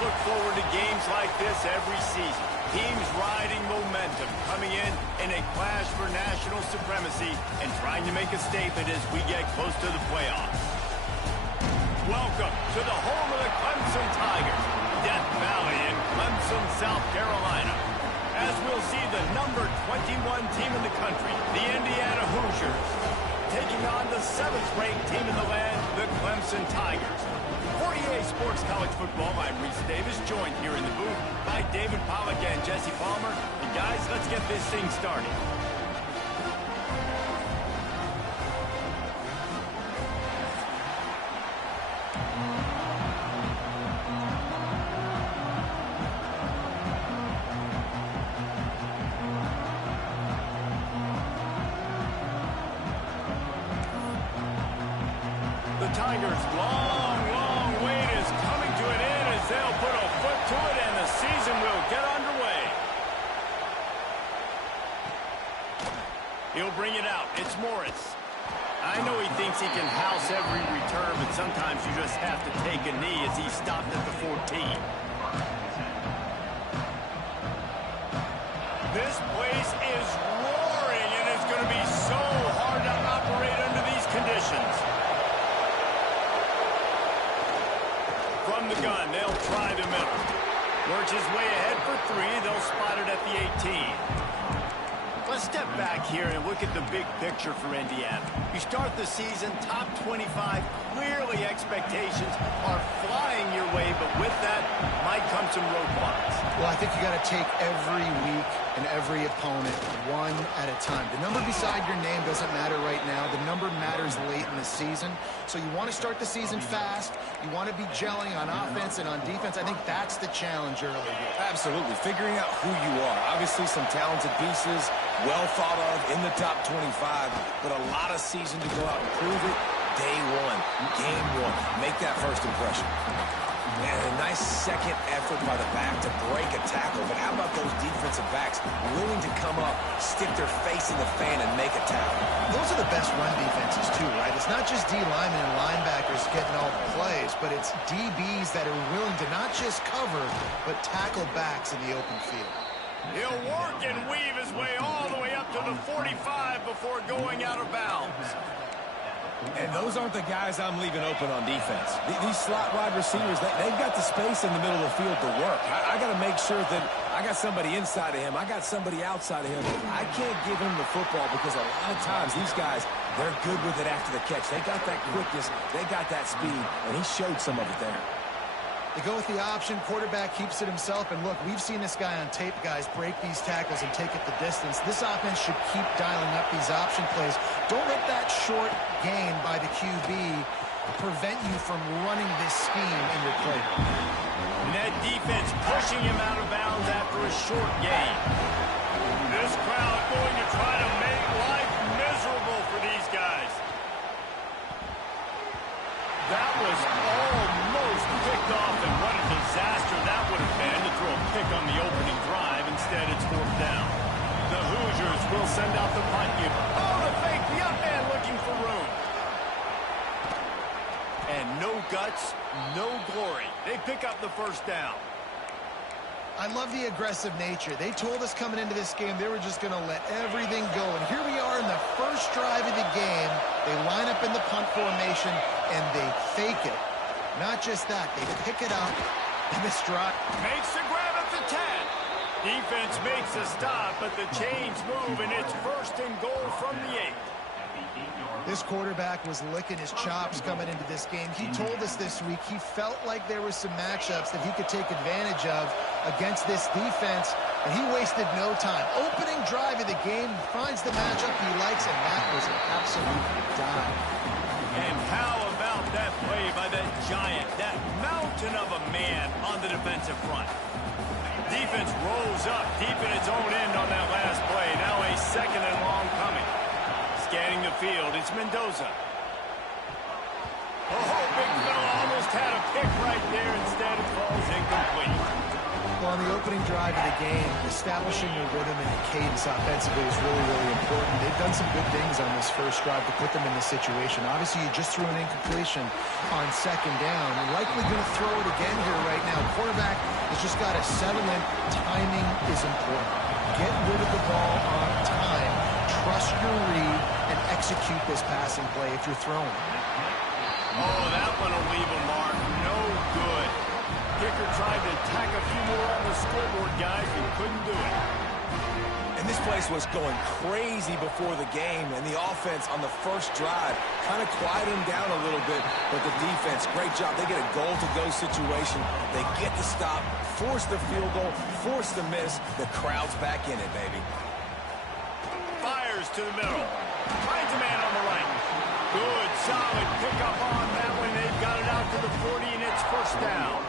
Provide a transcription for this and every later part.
look forward to games like this every season. Teams riding momentum, coming in a clash for national supremacy and trying to make a statement as we get close to the playoffs. Welcome to the home of the Clemson Tigers, Death Valley in Clemson, South Carolina. As we'll see the number 21 team in the country, the Indiana Hoosiers, taking on the 7th-ranked team in the land, the Clemson Tigers. For EA Sports College Football, I'm Reese Davis, joined here in the booth by David Pollack and Jesse Palmer. And guys, let's get this thing started. The Tigers' long wait is coming to an end as they'll put a foot to it and the season will get underway. He'll bring it out. It's Morris. I know he thinks he can house every return, but sometimes you just have to take a knee as he stopped at the 14. This place is roaring, and it's going to be so hard to operate under these conditions. From the gun, they'll try the middle. Works his way ahead for 3. They'll spot it at the 18. Let's step back here and look at the big picture for Indiana. You start the season top 25. Clearly expectations are flying your way, but with that might come some roadblocks. Well, I think you got to take every week and every opponent one at a time. The number beside your name doesn't matter right now. The number matters late in the season. So you want to start the season fast. You want to be gelling on offense and on defense. I think that's the challenge early here. Absolutely. Figuring out who you are. Obviously some talented pieces, well thought of in the top 25, but a lot of season to go out and prove it. Day one, game one. Make that first impression. And a nice second effort by the back to break a tackle. But how about those defensive backs willing to come up, stick their face in the fan, and make a tackle? Those are the best run defenses, too, right? It's not just D linemen and linebackers getting all the plays, but it's DBs that are willing to not just cover, but tackle backs in the open field. He'll work and weave his way all the way up to the 45 before going out of bounds. And those aren't the guys I'm leaving open on defense. These slot wide receivers, they've got the space in the middle of the field to work. I got to make sure that I got somebody inside of him. I got somebody outside of him. I can't give him the football because a lot of times these guys, they're good with it after the catch. They got that quickness. They got that speed, and he showed some of it there. They go with the option. Quarterback keeps it himself. And look, we've seen this guy on tape, guys, break these tackles and take it the distance. This offense should keep dialing up these option plays. Don't let that short gain by the QB prevent you from running this scheme in your playbook. And that defense pushing him out of bounds after a short gain. This crowd going to try to make life miserable for these guys. That was almost picked off, and what a disaster that would have been to throw a pick on the opening drive. Instead, it's 4th down. The Hoosiers will send out the punt giver. Oh, the fake, the up man looking for room. And no guts, no glory. They pick up the 1st down. I love the aggressive nature. They told us coming into this game they were just going to let everything go. And here we are in the first drive of the game. They line up in the punt formation, and they fake it. Not just that, they pick it up in this drive. Makes the grab at the 10. Defense makes a stop, but the chains move, and it's 1st and goal from the 8. This quarterback was licking his chops coming into this game. He told us this week he felt like there were some matchups that he could take advantage of against this defense, and he wasted no time. Opening drive of the game, finds the matchup he likes, and that was an absolute dime. And how about that play by that giant, that mountain of a man on the defensive front? Defense rolls up deep in its own end on that last play. Now a 2nd and long coming. Scanning the field, it's Mendoza. Oh, big fella almost had a pick right there. Instead, it falls incomplete. Well, on the opening drive of the game, establishing your rhythm and your cadence offensively is really, really important. They've done some good things on this first drive to put them in this situation. Obviously, you just threw an incompletion on second down. And likely going to throw it again here right now. Quarterback has just got to settle in. Timing is important. Get rid of the ball on time. Trust your read and execute this passing play if you're throwing. Oh, that one will leave a mark. No good. Kicker tried to tack a few more on the scoreboard, guys, and couldn't do it. And this place was going crazy before the game, and the offense on the first drive kind of quieted them down a little bit, but the defense, great job. They get a goal-to-go situation. They get the stop, force the field goal, force the miss. The crowd's back in it, baby. Fires to the middle. Finds a man on the right. Good, solid pickup on that one. They've got it out to the 40, and it's first down.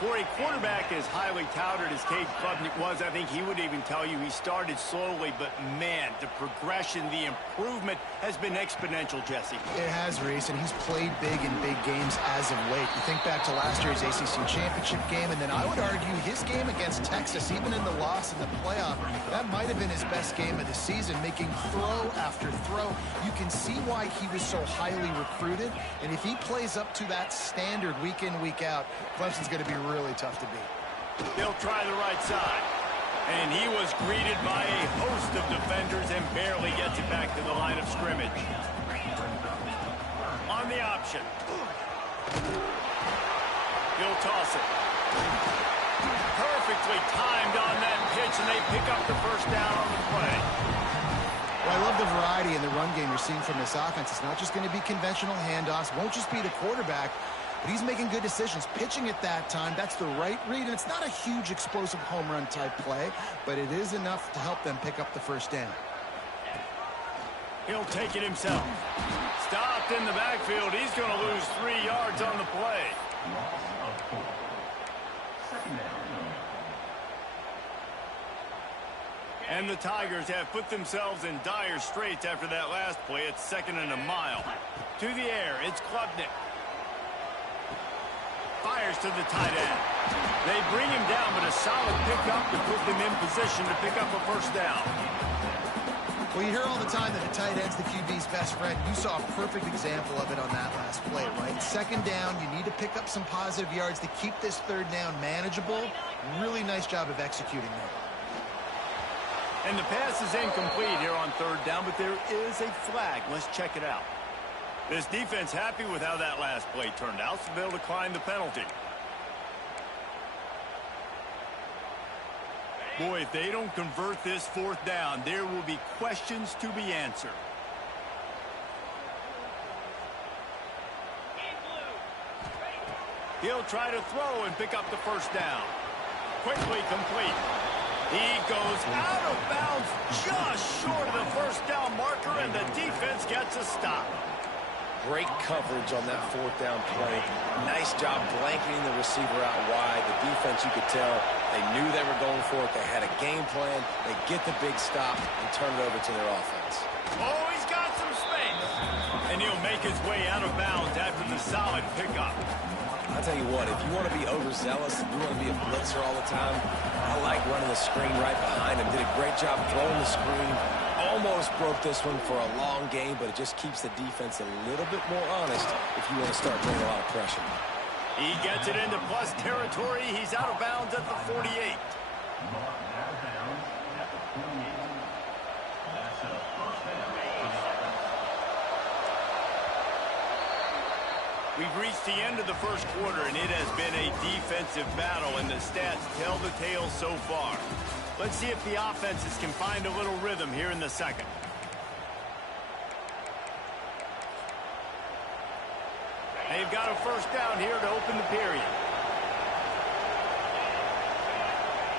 For a quarterback as highly touted as Cade Klubnik was, I think he would even tell you he started slowly, but man, the progression, the improvement has been exponential, Jesse. It has, Reese, and he's played big in big games as of late. You think back to last year's ACC championship game, and then I would argue his game against Texas, even in the loss in the playoff, that might have been his best game of the season, making throw after throw. You can see why he was so highly recruited, and if he plays up to that standard week in, week out, Clemson's going to be really tough to beat. He'll try the right side. And he was greeted by a host of defenders and barely gets it back to the line of scrimmage. On the option. He'll toss it. Perfectly timed on that pitch, and they pick up the first down on the play. Well, I love the variety in the run game you're seeing from this offense. It's not just going to be conventional handoffs. Won't just be the quarterback. But he's making good decisions, pitching at that time. That's the right read, and it's not a huge explosive home run type play, but it is enough to help them pick up the first down. He'll take it himself. Stopped in the backfield. He's going to lose 3 yards on the play. And the Tigers have put themselves in dire straits after that last play. It's 2nd and a mile. To the air, it's Klubnik. Fires to the tight end. They bring him down, but a solid pickup to put them in position to pick up a first down. Well, you hear all the time that the tight end's the QB's best friend. You saw a perfect example of it on that last play, right? 2nd down, you need to pick up some positive yards to keep this 3rd down manageable. Really nice job of executing that. And the pass is incomplete here on 3rd down, but there is a flag. Let's check it out. This defense happy with how that last play turned out, so they'll decline the penalty. Boy, if they don't convert this 4th down, there will be questions to be answered. He'll try to throw and pick up the first down. Quickly complete. He goes out of bounds just short of the first down marker, and the defense gets a stop. Great coverage on that 4th down play. Nice job blanketing the receiver out wide. The defense, you could tell, they knew they were going for it. They had a game plan. They get the big stop and turn it over to their offense. Oh, he's got some space. And he'll make his way out of bounds after the solid pickup. I'll tell you what, if you want to be overzealous and you want to be a blitzer all the time, I like running the screen right behind him. Did a great job throwing the screen. Almost broke this one for a long game, but it just keeps the defense a little bit more honest if you want to start bringing a lot of pressure. He gets it into plus territory. He's out of bounds at the 48. We've reached the end of the first quarter, and it has been a defensive battle, and the stats tell the tale so far. Let's see if the offenses can find a little rhythm here in the second. They've got a first down here to open the period.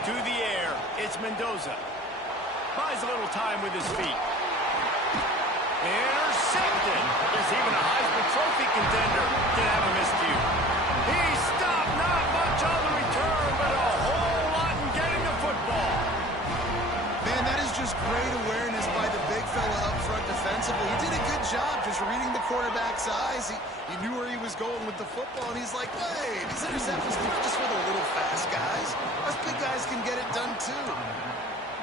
To the air, it's Mendoza. Buys a little time with his feet. Intercepted. There's even a Heisman Trophy contender to have a miscue. He stopped, not much on the return, but a whole lot in getting the football. Man, that is just great awareness by the big big fella up front defensively. He did a good job just reading the quarterback's eyes. He knew where he was going with the football, and he's like, hey, these interceptions, they're not just for the little fast guys. Us big guys can get it done too.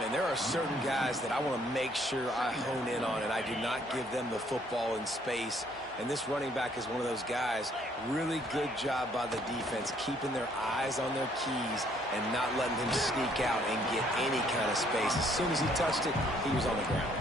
Man, there are certain guys that I want to make sure I hone in on, and I do not give them the football in space. And this running back is one of those guys. Really good job by the defense, keeping their eyes on their keys and not letting him sneak out and get any kind of space. As soon as he touched it, he was on the ground.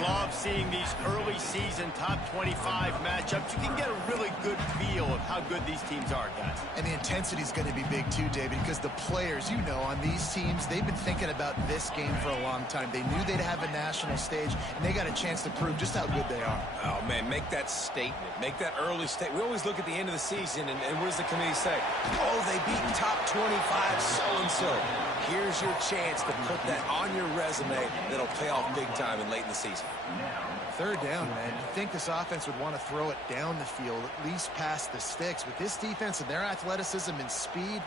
Love seeing these early season top 25 matchups. You can get a really good feel of how good these teams are, guys. And the intensity is going to be big too, David, because the players, you know, on these teams, they've been thinking about this game for a long time. They knew they'd have a national stage, and they got a chance to prove just how good they are. Oh, man, make that statement. Make that early statement. We always look at the end of the season, and what does the committee say? Oh, they beat top 25 so-and-so. Here's your chance to put that on your resume that'll pay off big time and late in the season. Third down, man. You think this offense would want to throw it down the field, at least past the sticks. With this defense and their athleticism and speed,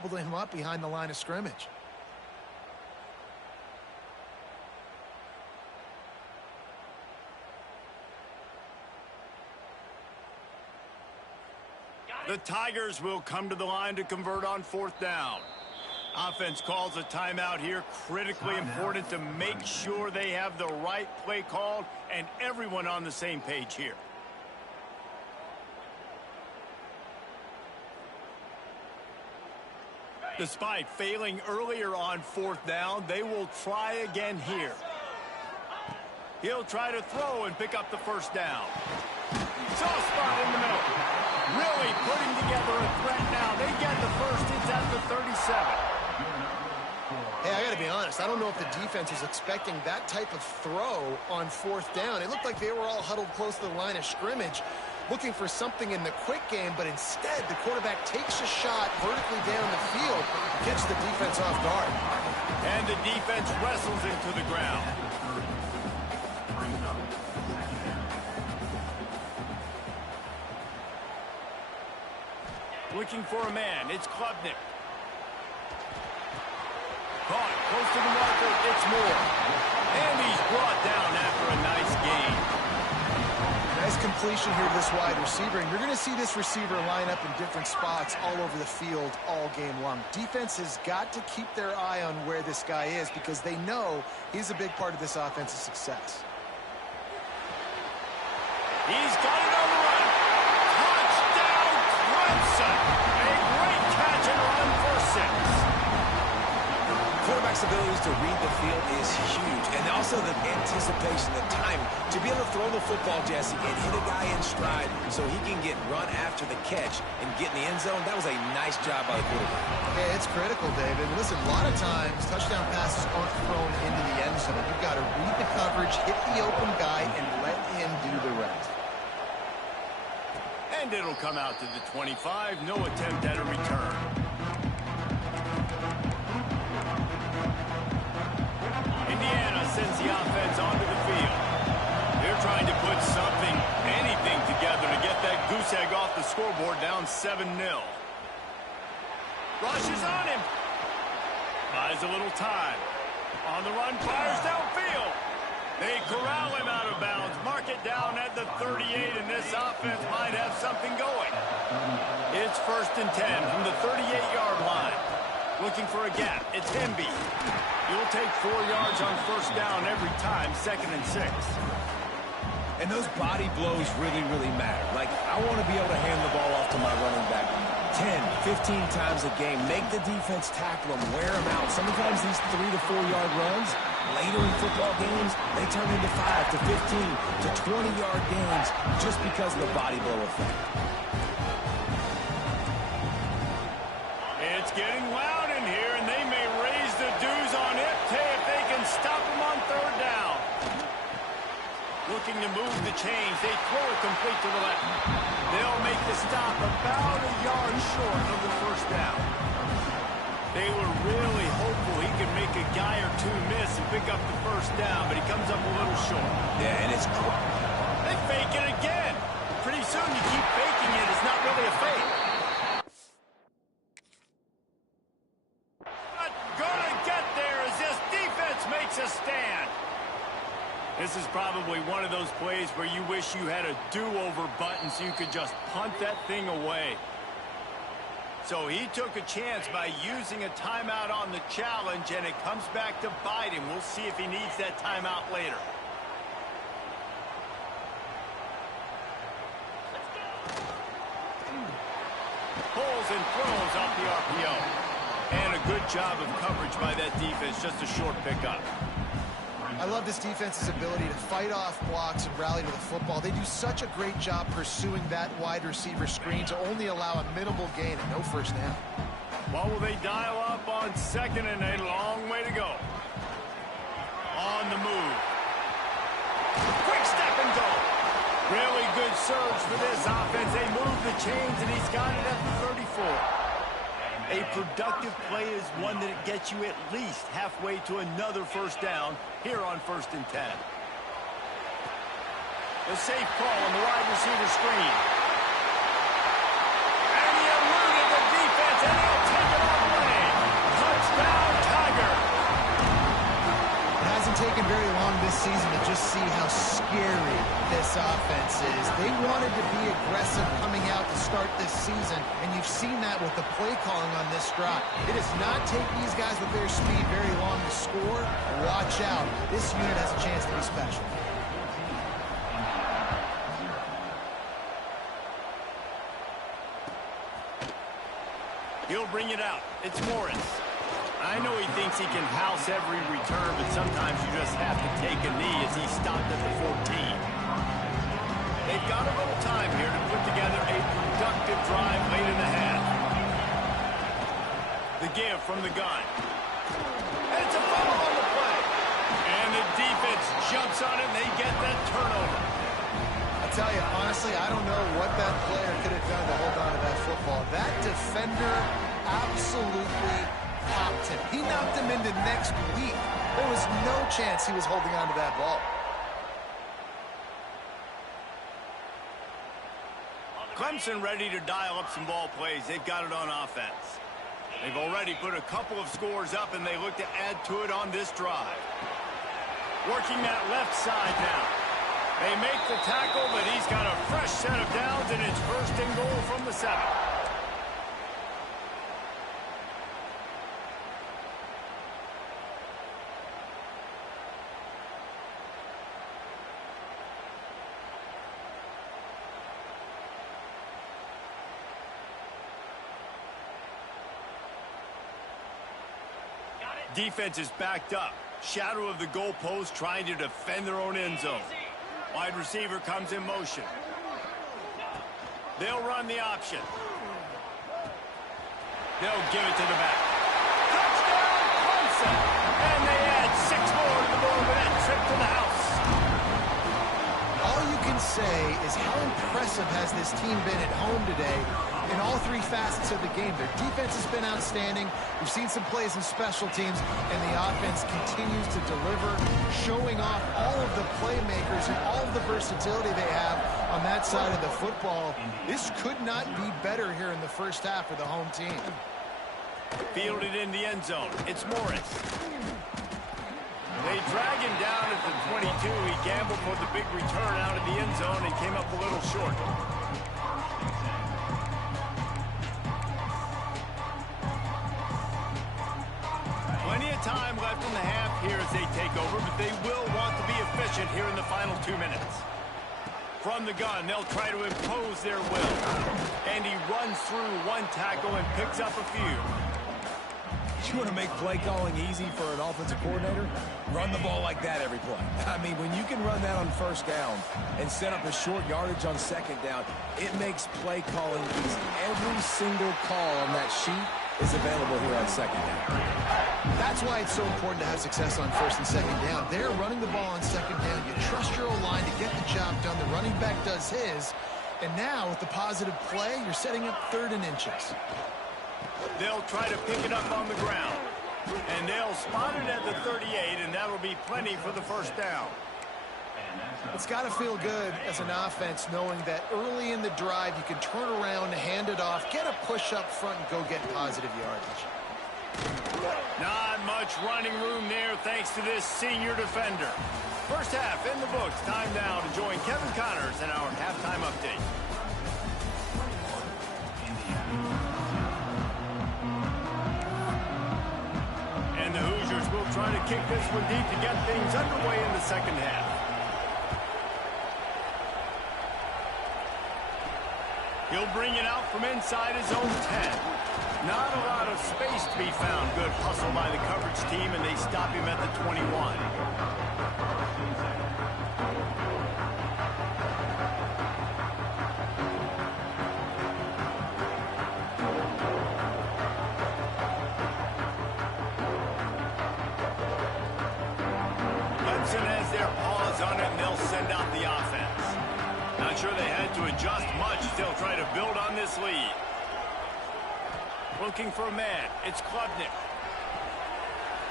holding him up behind the line of scrimmage. The Tigers will come to the line to convert on fourth down. Offense calls a timeout here. Critically important to make sure they have the right play called and everyone on the same page here. Despite failing earlier on fourth down, they will try again here. He'll try to throw and pick up the first down. Soft spot in the middle. Really putting together a threat now. They get the first. It's at the 37. Hey, I got to be honest. I don't know if the defense was expecting that type of throw on fourth down. It looked like they were all huddled close to the line of scrimmage, looking for something in the quick game, but instead the quarterback takes a shot vertically down the field, gets the defense off guard. And the defense wrestles him to the ground. Looking for a man. It's Klubnik. Caught close to the marker. It's Moore. And he's brought down after a nice gain. Nice completion here to this wide receiver, and you're going to see this receiver line up in different spots all over the field all game long. Defense has got to keep their eye on where this guy is because they know he's a big part of this offense's success. He's got it on the run. Touchdown, Clemson. A great catch and run for 6. Quarterback's abilities to read the field is huge, and also the anticipation, the timing, to be able to throw the football, Jesse, and hit a guy in stride so he can get run after the catch and get in the end zone. That was a nice job by the quarterback. Yeah, it's critical, David. Listen, a lot of times touchdown passes aren't thrown into the end zone. You've got to read the coverage, hit the open guy, and let him do the rest. And it'll come out to the 25. No attempt at a return. Indiana sends the offense onto the field. They're trying to put something, anything together to get that goose egg off the scoreboard, down 7-0. Rushes on him. Buys a little time. On the run, fires downfield. They corral him out of bounds. Mark it down at the 38, and this offense might have something going. It's 1st and 10 from the 38-yard line. Looking for a gap. It's Hemby. You'll take 4 yards on first down every time, 2nd and 6. And those body blows really, really matter. Like, I want to be able to hand the ball off to my running back 10, 15 times a game. Make the defense tackle them, wear them out. Sometimes these 3 to 4 yard runs, later in football games, they turn into 5 to 15 to 20 yard games just because of the body blow effect. It's getting loud in here, and they may raise the dues on it if they can stop them on third down. Looking to move the chains. They throw it complete to the left. They'll make the stop about a yard short of the first down. They were really hopeful he could make a guy or two miss and pick up the first down, but he comes up a little short. Yeah, and it's cool. They fake it again. Pretty soon you keep faking it. It's not really a fake. Not gonna get there as this defense makes a stand. This is probably one of those plays where you wish you had a do-over button so you could just punt that thing away. So he took a chance by using a timeout on the challenge, and it comes back to bite him. We'll see if he needs that timeout later. Pulls and throws off the RPO. And a good job of coverage by that defense, just a short pickup. I love this defense's ability to fight off blocks and rally to the football. They do such a great job pursuing that wide receiver screen to only allow a minimal gain and no first down. What will they dial up on second and a long way to go? On the move. Quick step and go. Really good surge for this offense. They move the chains, and he's got it at the 34. A productive play is one that gets you at least halfway to another first down here on 1st and 10. The safe call on the wide receiver screen. And he eluded the defense, and he'll take it all the way. Touchdown, Tiger. It hasn't taken very long this season to just see how scary this offense is. They wanted to be aggressive coming out to start this season, and you've seen that with the play calling on this drive. It does not take these guys with their speed very long to score. Watch out. This unit has a chance to be special. He'll bring it out. It's Morris. I know he thinks he can house every return, but sometimes you just have to take a knee as he stopped at the 14. They've got a little time here to put together a productive drive late in the half. The give from the gun. And it's a fumble on the play. And the defense jumps on it, and they get that turnover. I'll tell you, honestly, I don't know what that player could have done to hold on to that football. That defender absolutely popped him. He knocked him into next week. There was no chance he was holding on to that ball. Clemson ready to dial up some ball plays. They've got it on offense. They've already put a couple of scores up, and they look to add to it on this drive. Working that left side now. They make the tackle, but he's got a fresh set of downs, and it's 1st and goal from the 7. Defense is backed up. Shadow of the goalpost trying to defend their own end zone. Wide receiver comes in motion. They'll run the option. They'll give it to the back. Touchdown, Clemson! And they add 6 more to the board with that trip to the house. All you can say is how impressive has this team been at home today in all 3 facets of the game. Their defense has been outstanding. We've seen some plays in special teams, and the offense continues to deliver, showing off all of the playmakers and all of the versatility they have on that side of the football. This could not be better here in the first half for the home team. Fielded in the end zone. It's Morris. They drag him down at the 22. He gambled for the big return out of the end zone and came up a little short. Plenty of time left in the half here as they take over, but they will want to be efficient here in the final 2 minutes. From the gun, they'll try to impose their will. And he runs through one tackle and picks up a few. You want to make play calling easy for an offensive coordinator? Run the ball like that every play. I mean, when you can run that on first down and set up a short yardage on second down, it makes play calling easy. Every single call on that sheet is available here on second down. That's why it's so important to have success on first and second down. They're running the ball on second down. You trust your O-line to get the job done. The running back does his. And now, with the positive play, you're setting up 3rd and inches. They'll try to pick it up on the ground. And they'll spot it at the 38, and that'll be plenty for the first down. It's got to feel good as an offense knowing that early in the drive you can turn around, hand it off, get a push up front, and go get positive yardage. Not much running room there thanks to this senior defender. First half in the books. Time now to join Kevin Connors in our halftime update. And the Hoosiers will try to kick this one deep to get things underway in the second half. He'll bring it out from inside his own 10. Not a lot of space to be found. Good hustle by the coverage team, and they stop him at the 21. Clemson has their paws on it, and they'll send out the offense. Not sure they had to adjust much. They'll try to build on this lead. Looking for a man. It's Klubnik.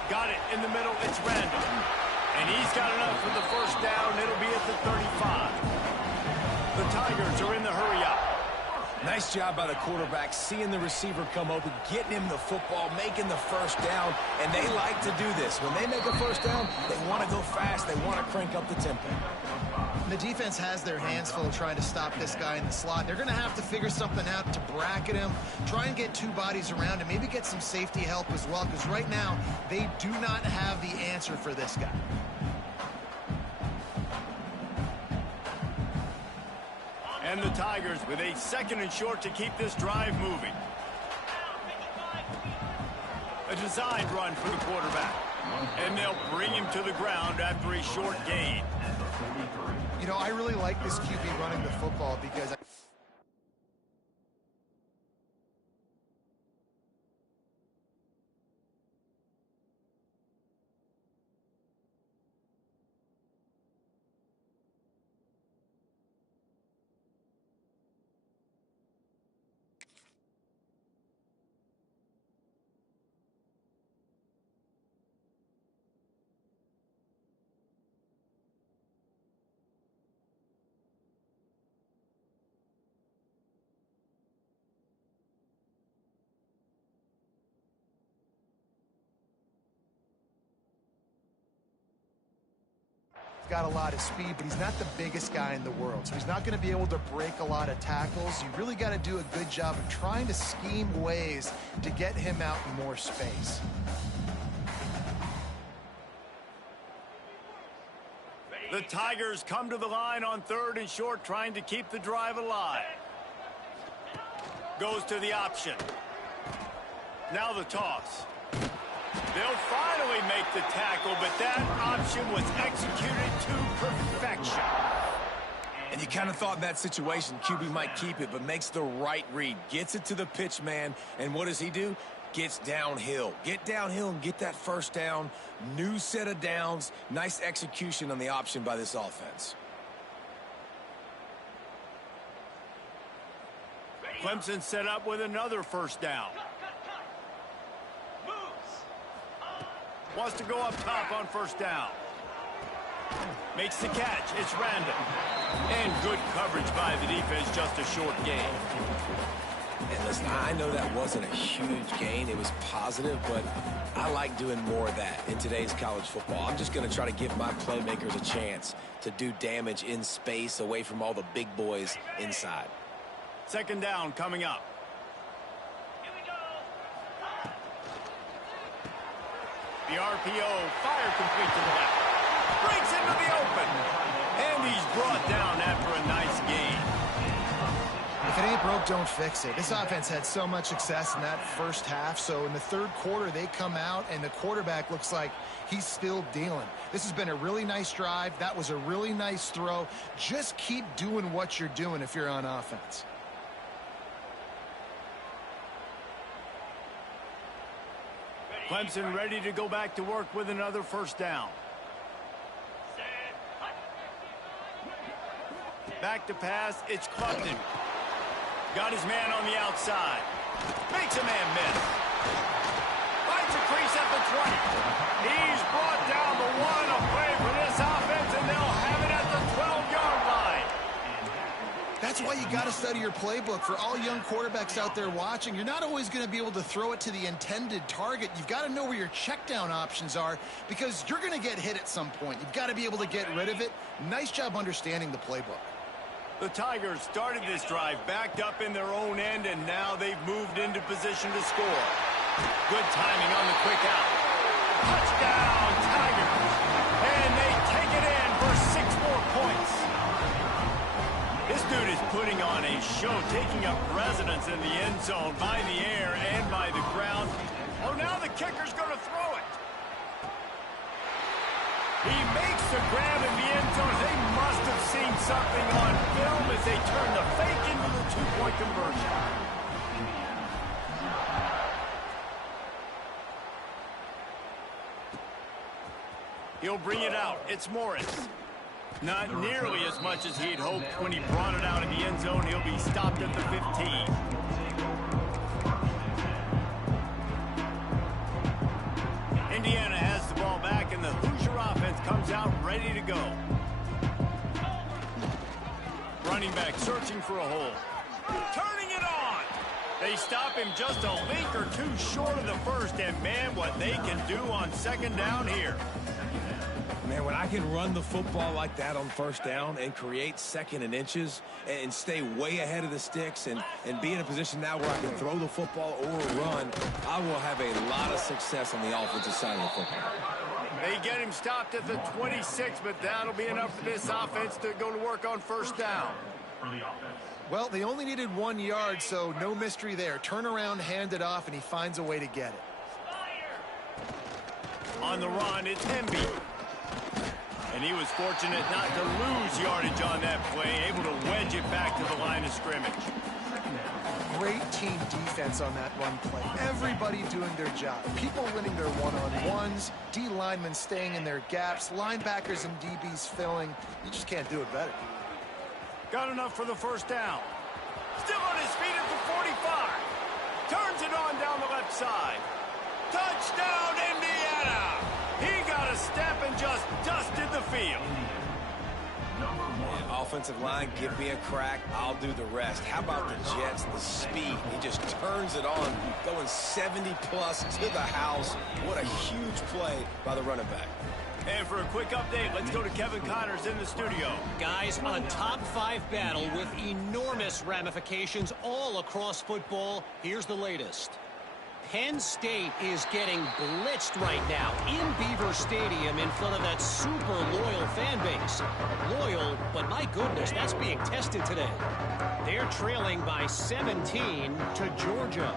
Got it in the middle. It's Randall. And he's got enough for the first down. It'll be at the 35. The Tigers are in the hurry-up. Nice job by the quarterback, seeing the receiver come open, getting him the football, making the first down, and they like to do this. When they make a first down, they want to go fast. They want to crank up the tempo. The defense has their hands full trying to stop this guy in the slot. They're going to have to figure something out to bracket him, try and get 2 bodies around him, maybe get some safety help as well, because right now they do not have the answer for this guy. And the Tigers with a 2nd and short to keep this drive moving. A designed run for the quarterback. And they'll bring him to the ground after a short gain. You know, I really like this QB running the football because got a lot of speed, but he's not the biggest guy in the world, so he's not going to be able to break a lot of tackles. You really got to do a good job of trying to scheme ways to get him out in more space. The Tigers come to the line on 3rd and short, trying to keep the drive alive. Goes to the option. Now the toss. They'll finally make the tackle, but that option was executed to perfection. And you kind of thought in that situation QB might keep it, but makes the right read. Gets it to the pitch man, and what does he do? Gets downhill. Get downhill and get that first down. New set of downs. Nice execution on the option by this offense. Clemson set up with another first down. Wants to go up top on first down. Makes the catch. It's random. And good coverage by the defense, just a short gain. And listen, I know that wasn't a huge gain. It was positive, but I like doing more of that in today's college football. I'm just going to try to give my playmakers a chance to do damage in space away from all the big boys inside. 2nd down coming up. The RPO, fire complete to the left. Breaks into the open. And he's brought down after a nice gain. If it ain't broke, don't fix it. This offense had so much success in that first half, so in the third quarter, they come out, and the quarterback looks like he's still dealing. This has been a really nice drive. That was a really nice throw. Just keep doing what you're doing if you're on offense. Clemson ready to go back to work with another first down. Back to pass, it's Clem. Got his man on the outside. Makes a man miss. Finds a crease at the 20. He's brought down the 1. A play for this offense, and they'll have it at the 12-yard line. That's why you got to study your playbook. For all young quarterbacks out there watching, you're not always going to be able to throw it to the intended target. You've got to know where your check down options are because you're going to get hit at some point. You've got to be able to get rid of it. Nice job understanding the playbook. The Tigers started this drive backed up in their own end, and now they've moved into position to score. Good timing on the quick out. Touchdown, Tigers! And they take it in for 6 more points. This dude is putting on a show, taking up residence in the end zone by the air and by the ground. Oh, now the kicker's going to throw it. He makes the grab in the end zone. They must have seen something on film as they turn the fake into the 2-point conversion. He'll bring it out. It's Morris. Not nearly as much as he'd hoped when he brought it out in the end zone. He'll be stopped at the 15. Indiana has the ball back, and the Hoosier offense comes out ready to go. Running back searching for a hole. Turning it on. They stop him just a link or two short of the first, and man, what they can do on second down here. Man, when I can run the football like that on first down and create second and inches and stay way ahead of the sticks and be in a position now where I can throw the football or run, I will have a lot of success on the offensive side of the football. They get him stopped at the 26, but that'll be enough for this offense to go to work on first down. Well, they only needed 1 yard, so no mystery there. Turn around, hand it off, and he finds a way to get it. On the run, it's Hemby. And he was fortunate not to lose yardage on that play, able to wedge it back to the line of scrimmage. Great team defense on that run play. Everybody doing their job. People winning their one-on-ones, D linemen staying in their gaps, linebackers and DBs filling. You just can't do it better. Got enough for the first down. Still on his feet at the 45. Turns it on down the left side. Touchdown, Indiana! He got a step and just dusted the field. Yeah, offensive line, give me a crack. I'll do the rest. How about the Jets, the speed? He just turns it on, going 70-plus to the house. What a huge play by the running back. And for a quick update, let's go to Kevin Connors in the studio. Guys, a top-5 battle with enormous ramifications all across football. Here's the latest. Penn State is getting blitzed right now in Beaver Stadium in front of that super loyal fan base. Loyal, but my goodness, that's being tested today. They're trailing by 17 to Georgia.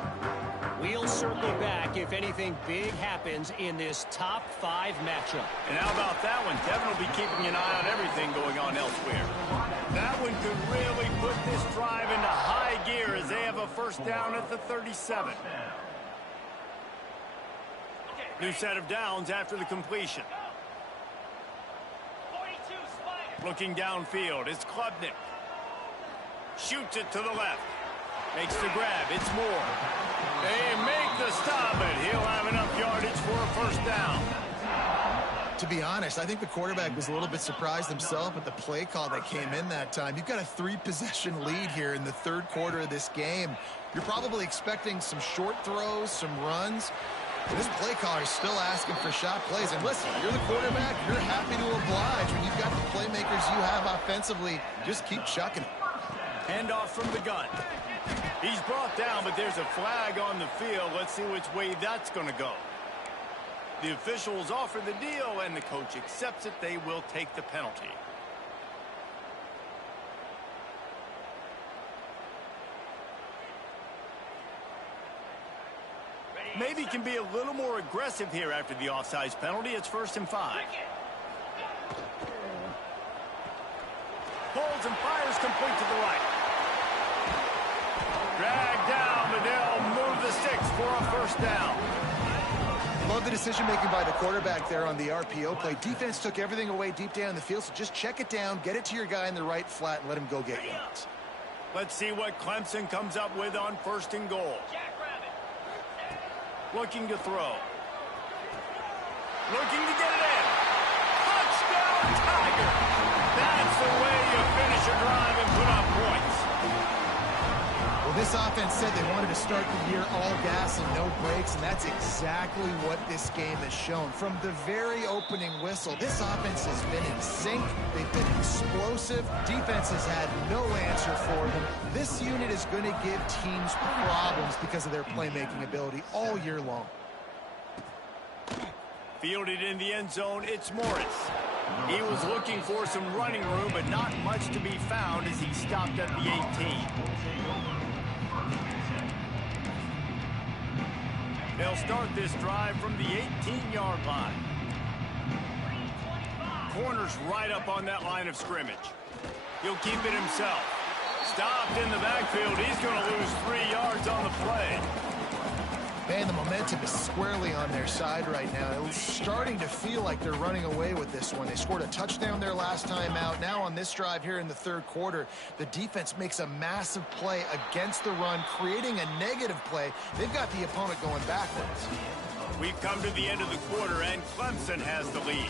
We'll circle back if anything big happens in this top-5 matchup. And how about that one? Devin will be keeping an eye on everything going on elsewhere. That one could really put this drive into high gear as they have a first down at the 37. New set of downs after the completion. Looking downfield, it's Klubnik. Shoots it to the left. Makes the grab, it's Moore. They make the stop, and he'll have enough yardage for a first down. To be honest, I think the quarterback was a little bit surprised himself at the play call that came in that time. You've got a 3-possession lead here in the third quarter of this game. You're probably expecting some short throws, some runs. This play caller is still asking for shot plays. And listen, you're the quarterback. You're happy to oblige. When you've got the playmakers you have offensively, just keep chucking it. Handoff from the gun. He's brought down, but there's a flag on the field. Let's see which way that's going to go. The officials offer the deal, and the coach accepts it. They will take the penalty. Maybe can be a little more aggressive here after the offsides penalty. It's 1st and 5. Pulls and fires complete to the right. Dragged down, but they'll move the sticks for a 1st down. Love the decision-making by the quarterback there on the RPO play. Defense took everything away deep down the field, so just check it down, get it to your guy in the right flat, and let him go get yards. Let's see what Clemson comes up with on 1st and goal. Looking to throw. Looking to get it in. Touchdown, Tiger! That's the way you finish a drive and put up points. Well, this offense said they wanted to start the year all gas and no brakes, and that's exactly what this game has shown. From the very opening whistle, this offense has been in sync. They've been explosive. Defense has had no answer for them. This unit is going to give teams problems because of their playmaking ability all year long. Fielded in the end zone, it's Morris. He was looking for some running room, but not much to be found as he stopped at the 18. They'll start this drive from the 18-yard line. Corner's right up on that line of scrimmage. He'll keep it himself. Stopped in the backfield. He's going to lose 3 yards on the play. Man, the momentum is squarely on their side right now. It's starting to feel like they're running away with this one. They scored a touchdown their last time out. Now on this drive here in the 3rd quarter, the defense makes a massive play against the run, creating a negative play. They've got the opponent going backwards. We've come to the end of the quarter, and Clemson has the lead.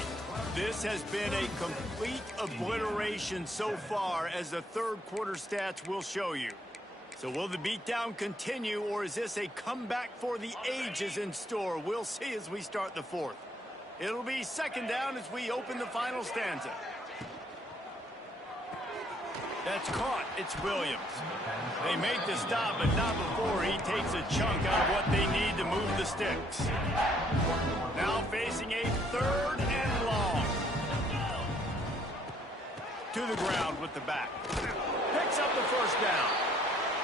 This has been a complete obliteration so far, as the 3rd quarter stats will show you. So will the beatdown continue, or is this a comeback for the ages in store? We'll see as we start the 4th. It'll be 2nd down as we open the final stanza. That's caught. It's Williams. They make the stop, but not before he takes a chunk out of what they need to move the sticks. Now facing a 3rd and long. To the ground with the back. Picks up the 1st down.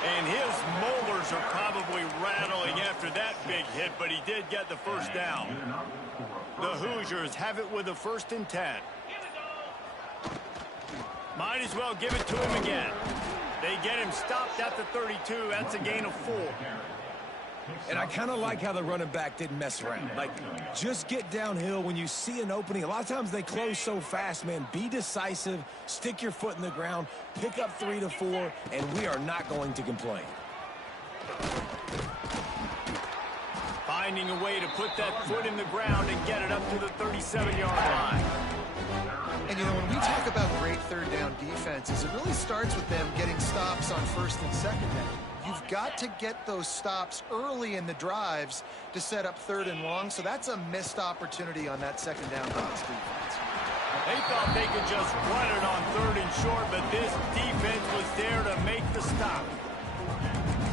And his molars are probably rattling after that big hit, but he did get the 1st down. The Hoosiers have it with a 1st and 10. Might as well give it to him again. They get him stopped at the 32. That's a gain of 4. And I kind of like how the running back didn't mess around. Like, just get downhill when you see an opening. A lot of times they close so fast, man. Be decisive, stick your foot in the ground, pick up 3 to 4, and we are not going to complain. Finding a way to put that foot in the ground and get it up to the 37-yard line. And, you know, when we talk about great 3rd down defenses, it really starts with them getting stops on 1st and 2nd down. You've got to get those stops early in the drives to set up 3rd and long, so that's a missed opportunity on that 2nd down box defense. They thought they could just run it on 3rd and short, but this defense was there to make the stop.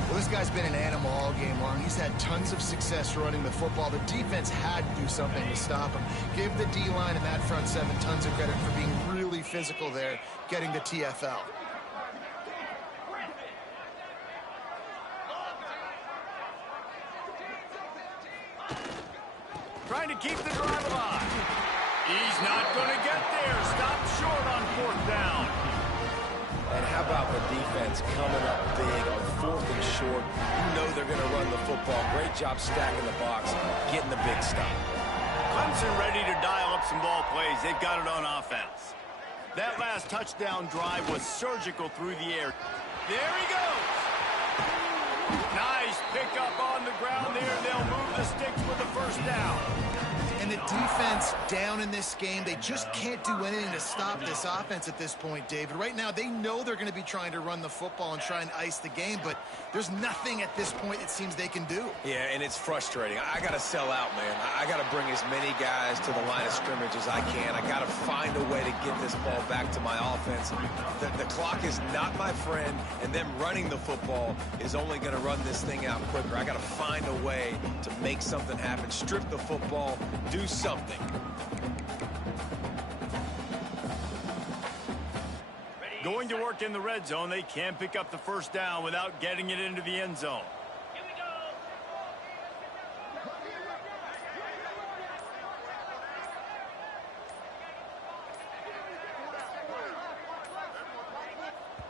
Well, this guy's been an animal all game long. He's had tons of success running the football. The defense had to do something to stop him. Give the D-line and that front 7 tons of credit for being really physical there, getting the TFL. Trying to keep the drive alive. He's not going to get there. Stopped short on 4th down. And how about the defense coming up big on 4th and short? You know they're going to run the football. Great job stacking the box, getting the big stop. Clemson ready to dial up some ball plays. They've got it on offense. That last touchdown drive was surgical through the air. There he goes. Nice pickup on the ground there. They'll move the sticks with the 1st down. And the defense down in this game, they just can't do anything to stop this offense at this point, David. Right now, they know they're going to be trying to run the football and try and ice the game, but there's nothing at this point it seems they can do. Yeah, and it's frustrating. I got to sell out, man. I got to bring as many guys to the line of scrimmage as I can. I got to find a way to get this ball back to my offense. The clock is not my friend, and them running the football is only going to run this thing out quicker. I got to find a way to make something happen, strip the football, do something. Going to work in the red zone. They can't pick up the 1st down without getting it into the end zone.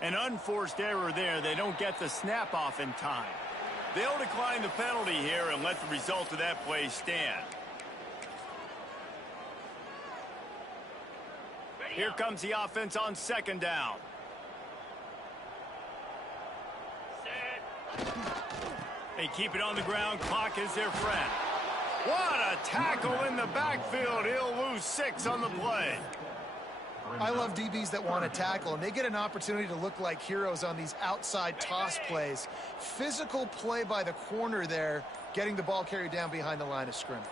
An unforced error there. They don't get the snap off in time. They'll decline the penalty here and let the result of that play stand. Here comes the offense on second down. They keep it on the ground. Clock is their friend. What a tackle in the backfield. He'll lose 6 on the play. I love DBs that want to tackle, and they get an opportunity to look like heroes on these outside toss plays. Physical play by the corner there, getting the ball carried down behind the line of scrimmage.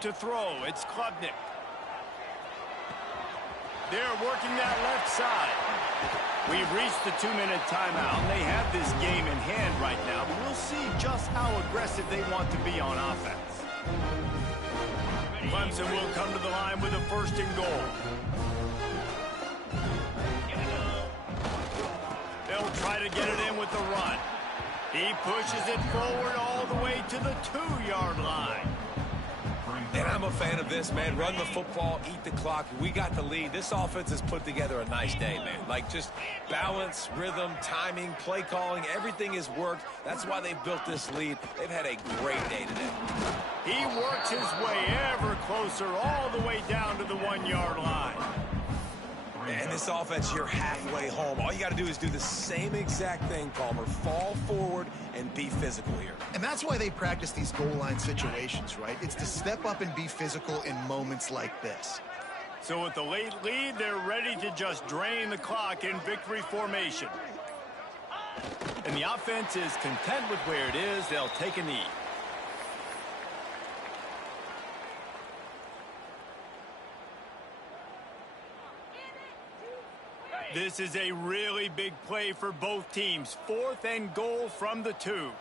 To throw, it's Klubnik. They're working that left side. We've reached the 2-minute timeout, and they have this game in hand right now, but we'll see just how aggressive they want to be on offense. Clemson will come to the line with a 1st and goal. They'll try to get it in with the run. He pushes it forward all the way to the 2-yard line. And I'm a fan of this, man. Run the football, eat the clock. We got the lead. This offense has put together a nice day, man. Like, just balance, rhythm, timing, play calling, everything has worked. That's why they've built this lead. They've had a great day today. He works his way ever closer all the way down to the 1-yard line. And this offense, you're halfway home. All you got to do is do the same exact thing, Palmer. Fall forward and be physical here. And that's why they practice these goal line situations, right? It's to step up and be physical in moments like this. So with the late lead, they're ready to just drain the clock in victory formation. And the offense is content with where it is. They'll take a knee. This is a really big play for both teams. 4th and goal from the 2.